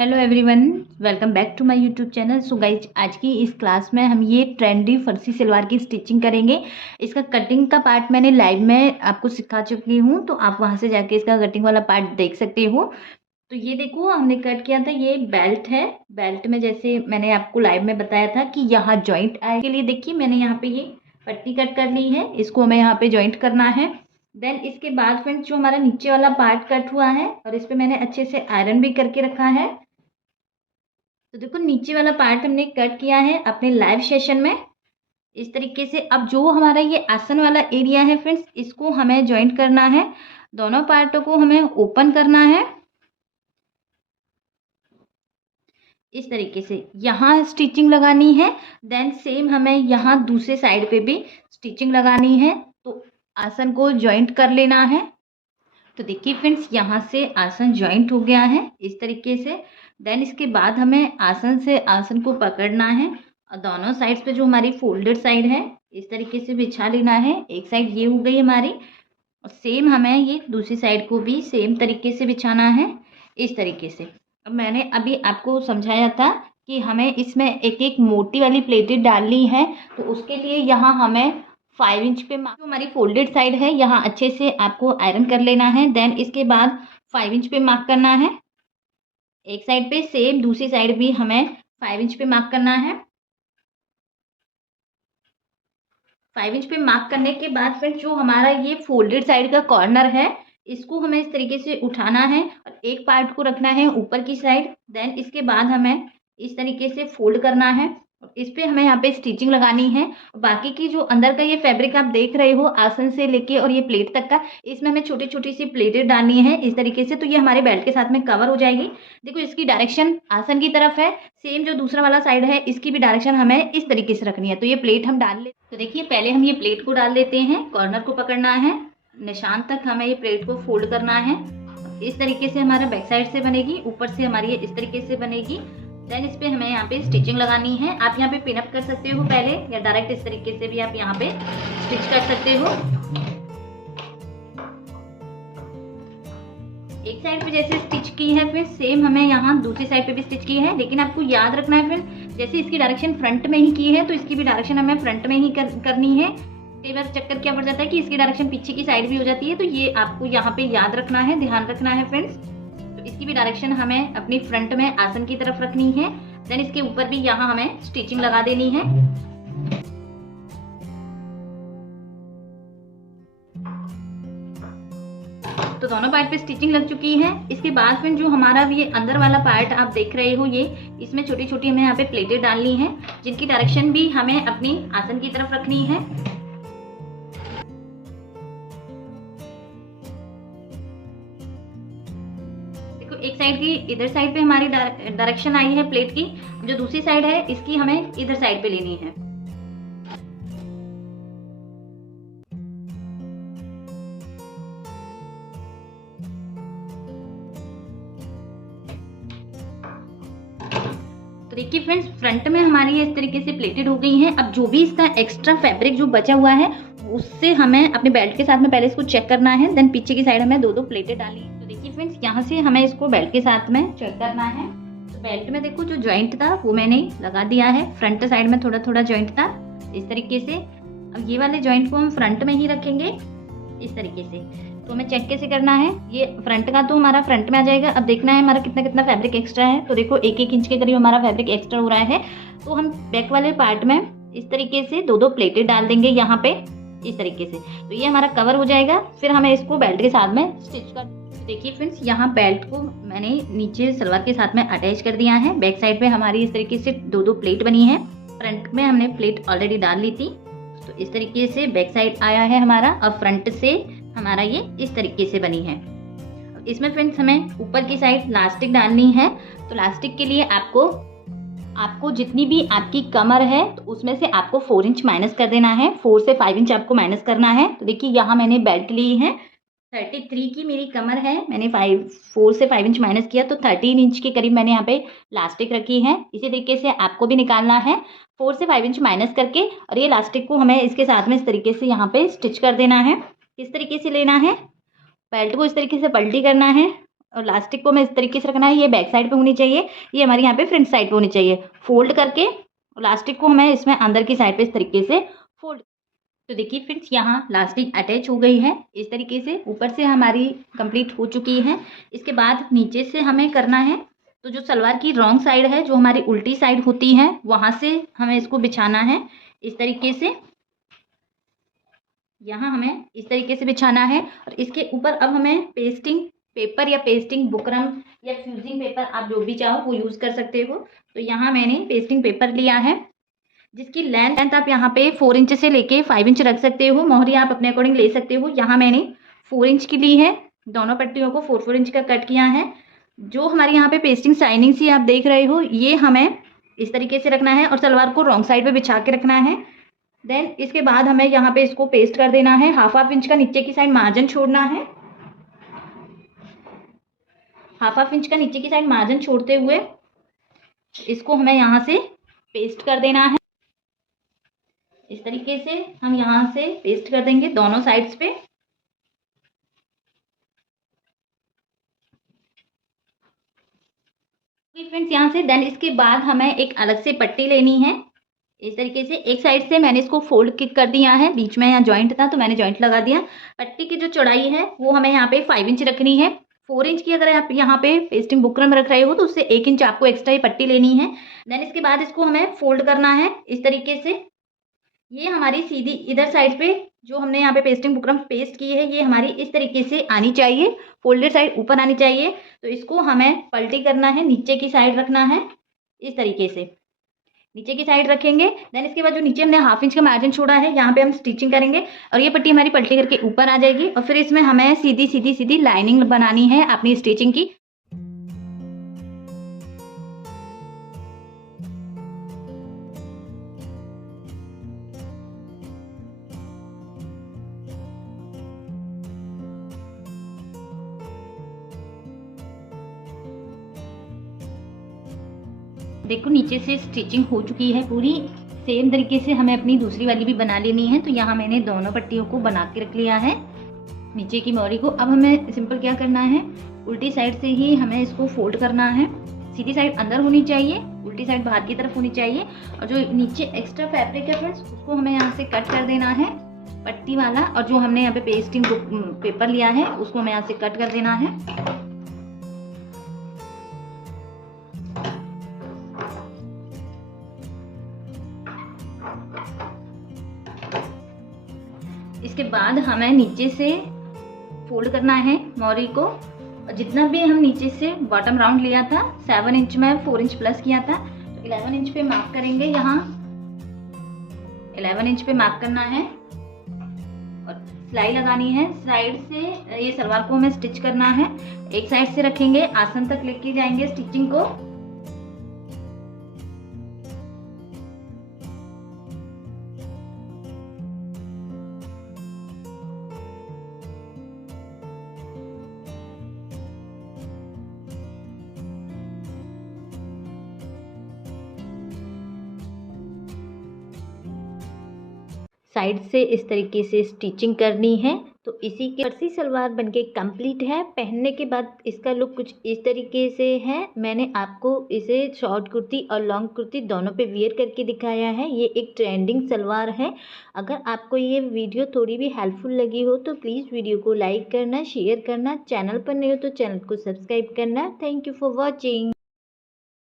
Hello everyone, welcome back to my YouTube channel. So guys, आज की इस class में हम ये ट्रेंडी फर्सी सलवार की स्टिचिंग करेंगे। इसका कटिंग का पार्ट मैंने लाइव में आपको सिखा चुकी हूँ, तो आप वहाँ से जाके इसका कटिंग वाला पार्ट देख सकते हो। तो ये देखो, हमने कट किया था, ये बेल्ट है। बेल्ट में जैसे मैंने आपको लाइव में बताया था कि यहाँ जॉइंट आए के लिए देखिए मैंने यहाँ पे ये पट्टी कट कर ली है, इसको हमें यहाँ पे जॉइंट करना है। देन इसके बाद फ्रेंड्स जो हमारा नीचे वाला पार्ट कट हुआ है और इस पे मैंने अच्छे से आयरन भी करके रखा है। तो देखो, नीचे वाला पार्ट हमने कट किया है अपने लाइव सेशन में इस तरीके से। अब जो हमारा ये आसन वाला एरिया है फ्रेंड्स, इसको हमें जॉइंट करना है। दोनों पार्टों को हमें ओपन करना है इस तरीके से। यहाँ स्टिचिंग लगानी है, देन सेम हमें यहाँ दूसरे साइड पे भी स्टिचिंग लगानी है। तो आसन को जॉइंट कर लेना है। तो देखिए फ्रेंड्स, यहाँ से आसन जॉइंट हो गया है इस तरीके से। देन इसके बाद हमें आसन से आसन को पकड़ना है और दोनों साइड्स पे जो हमारी फोल्डेड साइड है इस तरीके से बिछा लेना है। एक साइड ये हो गई हमारी, और सेम हमें ये दूसरी साइड को भी सेम तरीके से बिछाना है इस तरीके से। अब मैंने अभी आपको समझाया था कि हमें इसमें एक एक मोटी वाली प्लेटें डालनी है, तो उसके लिए यहाँ हमें 5 इंच पे जो हमारी फोल्डेड साइड है यहाँ अच्छे से आपको आयरन कर लेना है। देन इसके बाद 5 इंच पे मार्क करना है एक साइड पे, सेम दूसरी साइड भी हमें 5 इंच पे मार्क करना है। 5 इंच पे मार्क करने के बाद फिर जो हमारा ये फोल्डेड साइड का कॉर्नर है इसको हमें इस तरीके से उठाना है और एक पार्ट को रखना है ऊपर की साइड। देन इसके बाद हमें इस तरीके से फोल्ड करना है और इस पे हमें यहाँ पे स्टिचिंग लगानी है। बाकी की जो अंदर का ये फैब्रिक आप देख रहे हो आसन से लेके और ये प्लेट तक का, इसमें हमें छोटी छोटी सी प्लेटें डालनी है इस तरीके से। तो ये हमारे बेल्ट के साथ में कवर हो जाएगी। देखो, इसकी डायरेक्शन आसन की तरफ है, सेम जो दूसरा वाला साइड है इसकी भी डायरेक्शन हमें इस तरीके से रखनी है। तो ये प्लेट हम डाल ले। तो देखिए, पहले हम ये प्लेट को डाल देते हैं, कॉर्नर को पकड़ना है, निशान तक हमें ये प्लेट को फोल्ड करना है। इस तरीके से हमारा बैक साइड से बनेगी, ऊपर से हमारी ये इस तरीके से बनेगी। देन इस पे हमें यहाँ पे स्टिचिंग लगानी है। आप यहाँ पे पिनअप कर सकते हो पहले, या डायरेक्ट इस तरीके से भी आप यहाँ पे स्टिच कर सकते हो। एक साइड पे जैसे स्टिच की है फिर सेम हमें यहाँ दूसरी साइड पे भी स्टिच की है, लेकिन आपको याद रखना है फिर जैसे इसकी डायरेक्शन फ्रंट में ही की है तो इसकी भी डायरेक्शन हमें फ्रंट में ही करनी है। कई बार चक्कर क्या पड़ जाता है कि इसकी डायरेक्शन पीछे की साइड भी हो जाती है, तो ये आपको यहाँ पे याद रखना है, ध्यान रखना है फ्रेंड्स। तो इसकी भी डायरेक्शन हमें अपनी फ्रंट में आसन की तरफ रखनी है। देन इसके ऊपर भी यहाँ हमें स्टिचिंग लगा देनी है। तो दोनों पार्ट पे स्टिचिंग लग चुकी है। इसके बाद फिर जो हमारा ये अंदर वाला पार्ट आप देख रहे हो, ये इसमें छोटी छोटी हमें यहाँ पे प्लेटें डालनी है, जिनकी डायरेक्शन भी हमें अपनी आसन की तरफ रखनी है। एक साइड की इधर साइड पे हमारी डायरेक्शन आई है प्लेट की, जो दूसरी साइड है इसकी हमें इधर साइड पे लेनी है। तो देखिए फ्रेंड्स, फ्रंट में हमारी ये इस तरीके से प्लेटेड हो गई हैं। अब जो भी इसका एक्स्ट्रा फैब्रिक जो बचा हुआ है उससे हमें अपने बेल्ट के साथ में पहले इसको चेक करना है। देन पीछे की साइड हमें दो दो प्लेटें डाली है। तो देखिए फ्रेंड्स, यहाँ से हमें इसको बेल्ट के साथ में चेक करना है। तो बेल्ट में देखो जो जॉइंट था वो मैंने लगा दिया है, फ्रंट साइड में थोड़ा थोड़ा जॉइंट था इस तरीके से। अब ये वाले जॉइंट को हम फ्रंट में ही रखेंगे इस तरीके से। तो हमें चेक कैसे करना है, ये फ्रंट का तो हमारा फ्रंट में आ जाएगा। अब देखना है हमारा कितना कितना फैब्रिक एक्स्ट्रा है। तो देखो, 1-1 इंच के करीब हमारा फैब्रिक एक्स्ट्रा हो रहा है। तो हम बैक वाले पार्ट में इस तरीके से दो दो प्लेटें डाल देंगे यहाँ पे इस तरीके से। तो ये हमारा कवर हो जाएगा। फिर हमें इसको बेल्ट के साथ में स्टिच कर। देखिए फ्रेंड्स, यहाँ बेल्ट को मैंने नीचे सलवार के साथ में अटैच कर दिया है। बैक साइड पे हमारी इस तरीके से दो दो प्लेट बनी है। फ्रंट में हमने प्लेट ऑलरेडी डाल ली थी, तो इस तरीके से बैक साइड आया है हमारा, और फ्रंट से हमारा ये इस तरीके से बनी है। इसमें फ्रेंड्स हमें ऊपर की साइड लास्टिक डालनी है। तो लास्टिक के लिए आपको जितनी भी आपकी कमर है तो उसमें से आपको 4 इंच माइनस कर देना है। 4 से 5 इंच आपको माइनस करना है। तो देखिए, यहाँ मैंने बेल्ट ली है, 33 की मेरी कमर है, मैंने 4 से 5 इंच माइनस किया तो 13 इंच के करीब मैंने यहाँ पे लास्टिक रखी है। इसी तरीके से आपको भी निकालना है 4 से 5 इंच माइनस करके, और ये लास्टिक को हमें इसके साथ में इस तरीके से यहाँ पे स्टिच कर देना है। इस तरीके से लेना है, बेल्ट को इस तरीके से पलटी करना है और इलास्टिक को हमें इस तरीके से रखना है, ये बैक साइड पे होनी चाहिए, ये हमारी यहाँ पे फ्रंट साइड पे होनी चाहिए। फोल्ड करके इलास्टिक को हमें इसमें अंदर की साइड पे इस तरीके से फोल्ड। तो देखिए फ्रेंड्स यहाँ इलास्टिक अटैच हो गई है इस तरीके से, ऊपर से हमारी कंप्लीट हो चुकी है। इसके बाद नीचे से हमें करना है, तो जो सलवार की रॉन्ग साइड है, जो हमारी उल्टी साइड होती है, वहाँ से हमें इसको बिछाना है इस तरीके से। यहाँ हमें इस तरीके से बिछाना है और इसके ऊपर अब हमें पेस्टिंग पेपर या पेस्टिंग बुकरम या फ्यूजिंग पेपर, आप जो भी चाहो वो यूज़ कर सकते हो। तो यहाँ मैंने पेस्टिंग पेपर लिया है, जिसकी लेंथ आप यहाँ पे 4 इंच से लेके 5 इंच रख सकते हो। मोहरी आप अपने अकॉर्डिंग ले सकते हो। यहाँ मैंने 4 इंच की ली है, दोनों पट्टियों को 4-4 इंच का कट किया है। जो हमारी यहाँ पे पेस्टिंग शाइनिंग सी आप देख रहे हो, ये हमें इस तरीके से रखना है और सलवार को रॉन्ग साइड पे बिछा के रखना है। देन इसके बाद हमें यहाँ पे इसको पेस्ट कर देना है। हाफ इंच का नीचे की साइड मार्जिन छोड़ना है, हाफ इंच का नीचे की साइड मार्जिन छोड़ते हुए इसको हमें यहाँ से पेस्ट कर देना है। इस तरीके से हम यहाँ से पेस्ट कर देंगे दोनों साइड्स पे। फ्रेंड्स यहाँ से देन इसके बाद हमें एक अलग से पट्टी लेनी है। इस तरीके से एक साइड से मैंने इसको फोल्ड किक कर दिया है, बीच में यहाँ जॉइंट था तो मैंने जॉइंट लगा दिया। पट्टी की जो चौड़ाई है वो हमें यहाँ पे 5 इंच रखनी है। 4 इंच की अगर आप यहाँ पे पेस्टिंग बुकरम रख रहे हो तो उससे 1 इंच आपको एक्स्ट्रा ही पट्टी लेनी है। देन इसके बाद इसको हमें फोल्ड करना है इस तरीके से। ये हमारी सीधी इधर साइड पे जो हमने यहाँ पे पेस्टिंग बुकरम पेस्ट की है, ये हमारी इस तरीके से आनी चाहिए, फोल्डेड साइड ऊपर आनी चाहिए। तो इसको हमें पलटी करना है, नीचे की साइड रखना है इस तरीके से, नीचे की साइड रखेंगे। देन इसके बाद जो नीचे हमने हाफ इंच का मार्जिन छोड़ा है, यहाँ पे हम स्टिचिंग करेंगे और ये पट्टी हमारी पलटी करके ऊपर आ जाएगी और फिर इसमें हमें सीधी सीधी सीधी लाइनिंग बनानी है अपनी स्टिचिंग की। देखो नीचे से स्टिचिंग हो चुकी है पूरी। सेम तरीके से हमें अपनी दूसरी वाली भी बना लेनी है। तो यहाँ मैंने दोनों पट्टियों को बना के रख लिया है, नीचे की मोहरी को। अब हमें सिंपल क्या करना है, उल्टी साइड से ही हमें इसको फोल्ड करना है। सीधी साइड अंदर होनी चाहिए, उल्टी साइड बाहर की तरफ होनी चाहिए। और जो नीचे एक्स्ट्रा फैब्रिक है फ्रेंड्स, उसको हमें यहाँ से कट कर देना है पट्टी वाला। और जो हमने यहाँ पे पेस्टिंग पेपर लिया है उसको हमें यहाँ से कट कर देना है। इसके बाद हमें नीचे से फोल्ड करना है मोहरी को। और जितना भी हम नीचे से बॉटम राउंड लिया था 7 इंच में 4 इंच प्लस किया था, तो 11 इंच पे मार्क करेंगे। यहाँ 11 इंच पे मार्क करना है और सिलाई लगानी है। साइड से ये सलवार को हमें स्टिच करना है। एक साइड से रखेंगे, आसन तक लेके जाएंगे स्टिचिंग को। साइड से इस तरीके से स्टिचिंग करनी है। तो इसी के फर्सी सलवार बनके कंप्लीट है। पहनने के बाद इसका लुक कुछ इस तरीके से है। मैंने आपको इसे शॉर्ट कुर्ती और लॉन्ग कुर्ती दोनों पे वियर करके दिखाया है। ये एक ट्रेंडिंग सलवार है। अगर आपको ये वीडियो थोड़ी भी हेल्पफुल लगी हो तो प्लीज़ वीडियो को लाइक करना, शेयर करना, चैनल पर नहीं हो तो चैनल को सब्सक्राइब करना। Thank you for watching.